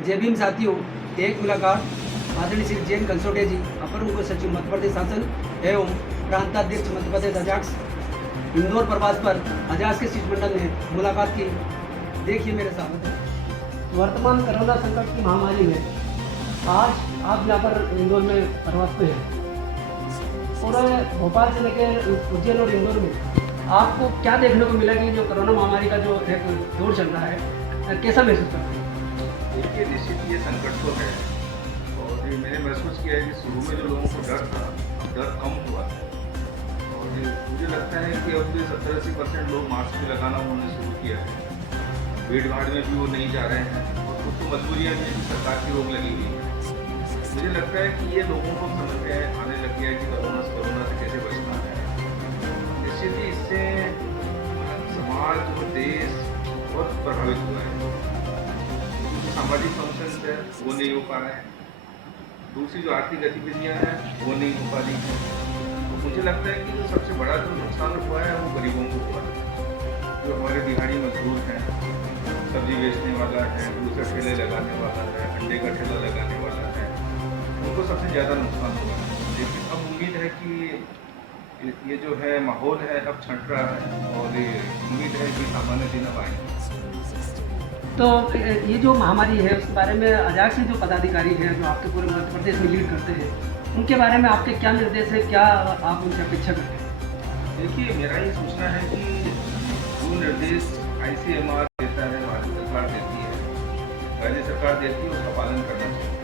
जय भीम साथियों, एक मुलाकात आदरणीय श्री जैन कंसोटे जी, अपर मुख्य सचिव मध्य प्रदेश शासन एवं प्रांताध्यक्ष मध्य प्रदेश अजाक्स इंदौर प्रवास पर अजाक्स के शिष्टमंडल ने मुलाकात की। देखिए मेरे साथ। वर्तमान कोरोना संकट की महामारी में आज आप यहाँ पर इंदौर में प्रवास पे हैं और भोपाल से लेकर उज्जैन और इंदौर में आपको क्या देखने को मिला कि जो कोरोना महामारी का जो एक दौर चल रहा है, कैसा महसूस करते हैं? देखिए, निश्चित ये संकट तो है और ये मैंने महसूस किया है कि शुरू में जो लोगों को डर था, डर कम हुआ है और मुझे लगता है कि अब 70-80% लोग मास्क भी लगाना उन्होंने शुरू किया है। भीड़ भाड़ में भी वो नहीं जा रहे हैं और कुछ तो मजबूरियाँ भी है कि सरकार की रोक लगी हुई है। मुझे लगता है कि ये लोगों को समझ में आने लग गया है कि कोरोना से कैसे बचना है। निश्चित ही इससे समाज और देश बहुत प्रभावित हुआ है। सामाजिक फंक्शन है वो नहीं हो पा रहे हैं, दूसरी जो आर्थिक गतिविधियां हैं वो नहीं हो पा रही हैं। तो मुझे लगता है कि जो सबसे बड़ा जो नुकसान हुआ है वो गरीबों को हुआ है। जो हमारे दिहाड़ी मजदूर हैं, सब्जी बेचने वाला है, दूसरे ठेले लगाने वाला है, अंडे का ठेला लगाने वाला है, उनको सबसे ज़्यादा नुकसान हुआ है। लेकिन अब उम्मीद है कि ये जो है माहौल है अब छंट रहा है और ये उम्मीद है कि सामान्य दिन अब आएंगे। तो ये जो महामारी है उसके बारे में अजाक्स के जो पदाधिकारी हैं जो आपके पूरे मध्य प्रदेश में लीड करते हैं, उनके बारे में आपके क्या निर्देश है, क्या आप उनसे अपेक्षा करते हैं? देखिए, मेरा ये सोचना है कि जो निर्देश ICMR देता है, राज्य सरकार देती है, राज्य सरकार देती है, उसका पालन करना चाहिए।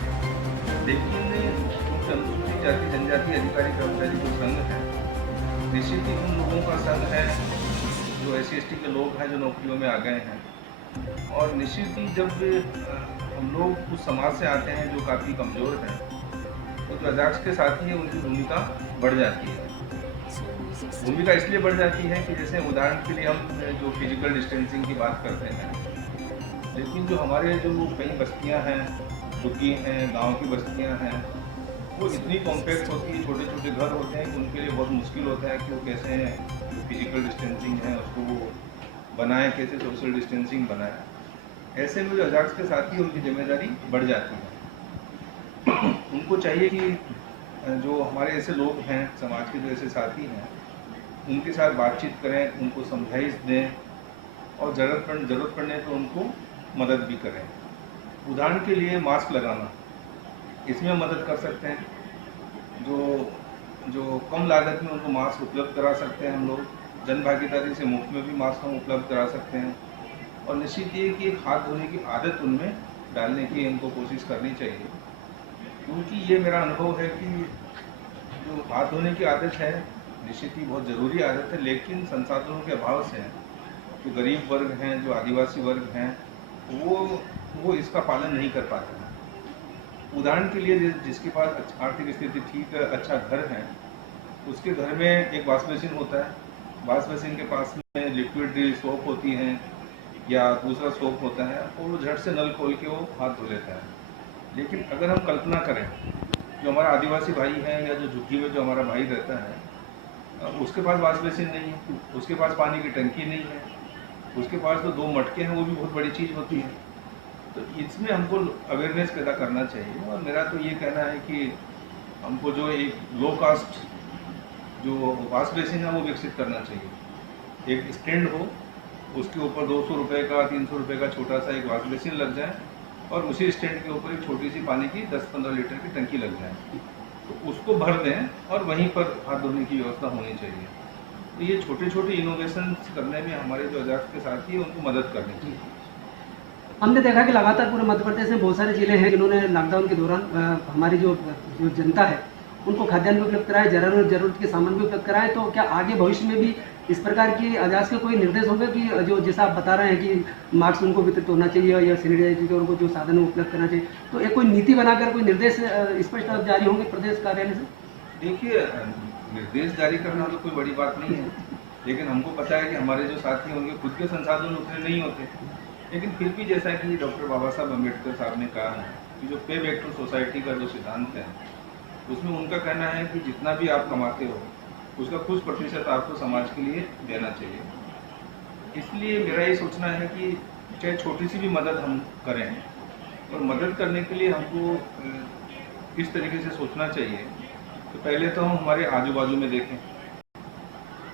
लेकिन जो अनुसूचित जाति जनजाति अधिकारी कर्मचारी जो संघ है, निश्चित ही उन लोगों का संघ है जो SC/ST के लोग हैं जो नौकरियों में आ गए हैं और निश्चित ही जब हम लोग उस समाज से आते हैं जो काफ़ी कमज़ोर हैं तो जो अजाक्स के साथी है उनकी भूमिका बढ़ जाती है। भूमिका इसलिए बढ़ जाती है कि जैसे उदाहरण के लिए हम जो फिजिकल डिस्टेंसिंग की बात करते हैं, लेकिन जो हमारे जो कई बस्तियां हैं, झुग्गी हैं, गांव की बस्तियां हैं, वो इतनी कॉम्पैक्ट होती है, छोटे छोटे घर होते हैं कि उनके लिए बहुत मुश्किल होता है कि वो कैसे जो फिजिकल डिस्टेंसिंग है उसको वो बनाएं, कैसे सोशल डिस्टेंसिंग बनाएं। ऐसे में जो अजाक्स के साथी उनकी जिम्मेदारी बढ़ जाती है। उनको चाहिए कि जो हमारे ऐसे लोग हैं समाज के जो ऐसे साथी हैं उनके साथ बातचीत करें, उनको समझाइश दें और ज़रूरत पड़ने पर उनको मदद भी करें। उदाहरण के लिए मास्क लगाना, इसमें मदद कर सकते हैं। जो कम लागत में उनको मास्क उपलब्ध करा सकते हैं हम लोग, जन भागीदारी से मुफ्त में भी मास्क हम उपलब्ध करा सकते हैं। और निश्चित ये कि हाथ धोने की आदत उनमें डालने की उनको कोशिश करनी चाहिए, क्योंकि ये मेरा अनुभव है कि जो हाथ धोने की आदत है निश्चित ही बहुत ज़रूरी आदत है, लेकिन संसाधनों के अभाव से जो गरीब वर्ग हैं, जो आदिवासी वर्ग हैं, वो इसका पालन नहीं कर पाते हैं। उदाहरण के लिए जिसके पास आर्थिक स्थिति ठीक है, अच्छा घर है, उसके घर में एक वॉश बेसिन होता है, वॉश बेसिन के पास में लिक्विड सोप होती हैं या दूसरा सोप होता है और वो झट से नल खोल के वो हाथ धो लेता है। लेकिन अगर हम कल्पना करें जो हमारा आदिवासी भाई है या जो झुग्गी में जो हमारा भाई रहता है, उसके पास वॉश बेसिन नहीं है, उसके पास पानी की टंकी नहीं है, उसके पास तो 2 मटके हैं, वो भी बहुत बड़ी चीज़ होती है। तो इसमें हमको अवेयरनेस पैदा करना चाहिए और मेरा तो ये कहना है कि हमको जो एक लो कास्ट जो वॉश बेसिन है वो विकसित करना चाहिए। एक स्टैंड हो, उसके ऊपर 200 रुपये का 300 रुपये का छोटा सा एक वॉश बेसिन लग जाए और उसी स्टैंड के ऊपर एक छोटी सी पानी की 10-15 लीटर की टंकी लग जाए, तो उसको भर दें और वहीं पर हाथ धोने की व्यवस्था होनी चाहिए। तो ये छोटे छोटे इनोवेशन करने में हमारे जो अजाक्स के साथी हैं उनको मदद करनी चाहिए। हमने देखा कि लगातार पूरे मध्य प्रदेश में बहुत सारे जिले हैं जिन्होंने लॉकडाउन के दौरान हमारी जो जनता है उनको खाद्यान्न भी उपलब्ध कराए, जरूरत के सामान भी उपलब्ध कराए। तो क्या आगे भविष्य में भी इस प्रकार की अजाक्स के कोई निर्देश होंगे कि जो जैसा आप बता रहे हैं कि मास्क उनको वितरित होना चाहिए या सैनिटाइजर के उनको जो साधन उपलब्ध करना चाहिए, तो एक कोई नीति बनाकर कोई निर्देश स्पष्ट जारी होंगे प्रदेश कार्यालय से? देखिए, निर्देश जारी करना तो कोई बड़ी बात नहीं है, लेकिन हमको पता है कि हमारे जो साथी हैं उनके खुद के संसाधन उतने नहीं होते। लेकिन फिर भी जैसा कि डॉक्टर बाबा साहब अम्बेडकर साहब ने कहा है कि जो पे बैक टू सोसाइटी का जो सिद्धांत है उसमें उनका कहना है कि जितना भी आप कमाते हो उसका कुछ प्रतिशत आपको समाज के लिए देना चाहिए। इसलिए मेरा ये सोचना है कि चाहे छोटी सी भी मदद हम करें और मदद करने के लिए हमको इस तरीके से सोचना चाहिए कि पहले तो हम हमारे आजू बाजू में देखें,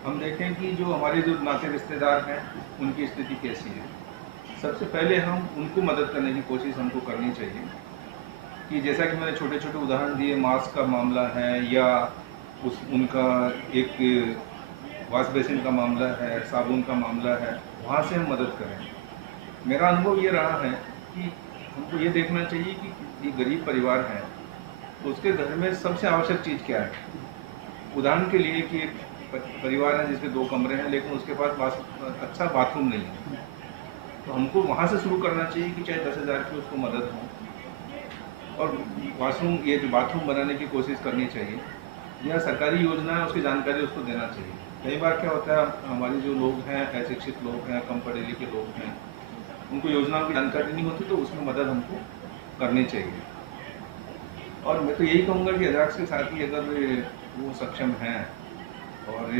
हम देखें कि जो हमारे जो नाते रिश्तेदार हैं उनकी स्थिति कैसी है। सबसे पहले हम उनको मदद करने की कोशिश हमको करनी चाहिए कि जैसा कि मैंने छोटे छोटे उदाहरण दिए, मास्क का मामला है या उनका एक वॉश बेसिन का मामला है, साबुन का मामला है, वहाँ से हम मदद करें। मेरा अनुभव ये रहा है कि हमको ये देखना चाहिए कि ये गरीब परिवार है तो उसके घर में सबसे आवश्यक चीज़ क्या है। उदाहरण के लिए कि एक परिवार है जिसके 2 कमरे हैं लेकिन उसके पास अच्छा बाथरूम नहीं है, तो हमको वहाँ से शुरू करना चाहिए कि चाहे 10,000 की उसको मदद हो और वॉशरूम ये जो बाथरूम बनाने की कोशिश करनी चाहिए या सरकारी योजना है उसकी जानकारी उसको देना चाहिए। कई बार क्या होता है, हमारे जो लोग हैं, अशिक्षित लोग हैं, कम पढ़े लिखे लोग हैं, उनको योजनाओं की जानकारी नहीं होती, तो उसमें मदद हमको करनी चाहिए। और मैं तो यही कहूँगा कि अजाक्स के साथ ही अगर वो सक्षम हैं और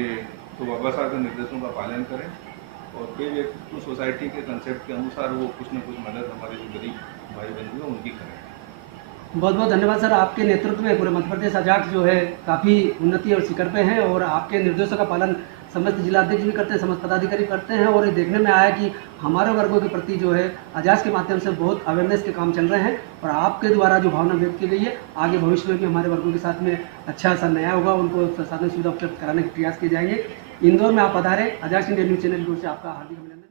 तो बाबा साहब के निर्देशों का पालन करें और कोई व्यक्ति तो सोसाइटी के कंसेप्ट के अनुसार वो कुछ न कुछ मदद हमारे जो गरीब भाई बंधु हैं उनकी करें। बहुत बहुत धन्यवाद सर, आपके नेतृत्व में पूरे मध्य प्रदेश अजाक्स जो है काफ़ी उन्नति और शिखर पे है और आपके निर्देशों का पालन समस्त जिलाध्यक्ष भी करते हैं, समस्त पदाधिकारी करते हैं और ये देखने में आया कि हमारे वर्गों के प्रति जो है अजाक्स के माध्यम से बहुत अवेयरनेस के काम चल रहे हैं और आपके द्वारा जो भावना व्यक्त की गई है आगे भविष्य में भी हमारे वर्गों के साथ में अच्छा सा नया होगा, उनको साधन सुविधा उपलब्ध कराने के प्रयास किए जाएंगे। इंदौर में आप पधारे, अजाक्स इंडिया न्यूज़ चैनल की ओर से आपका हार्दिक अभिनंदन।